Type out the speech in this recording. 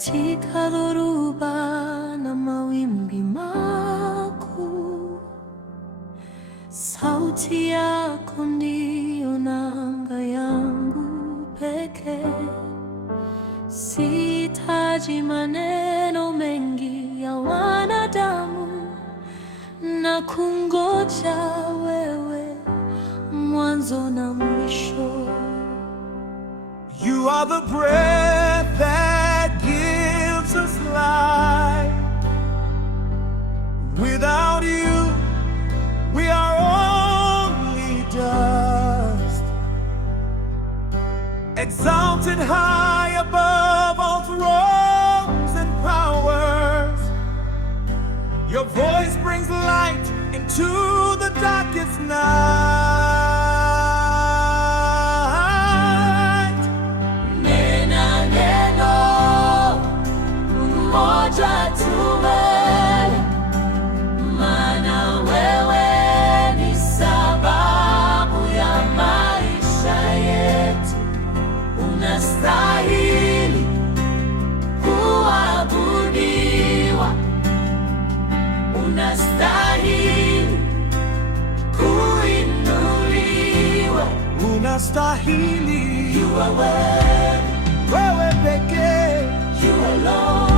katika dhoruba na mawimbi makuu. Sauti yako ndiyo nanga yangu pekee. Sihitaji maneno mengi ya wanadamu, na kungoja wewe mwanzo na mwisho. You are the breath that gives us life. Without you, we are only dust. Exalted high above all thrones and powers, your voice brings light into the darkest night. Moja tuwe, maana wewe ni sababu ya maisha yetu. Unastahili kuabudiwa, unastahili kuinuliwa, Unastahili, you are worthy, wewe pekee, you alone.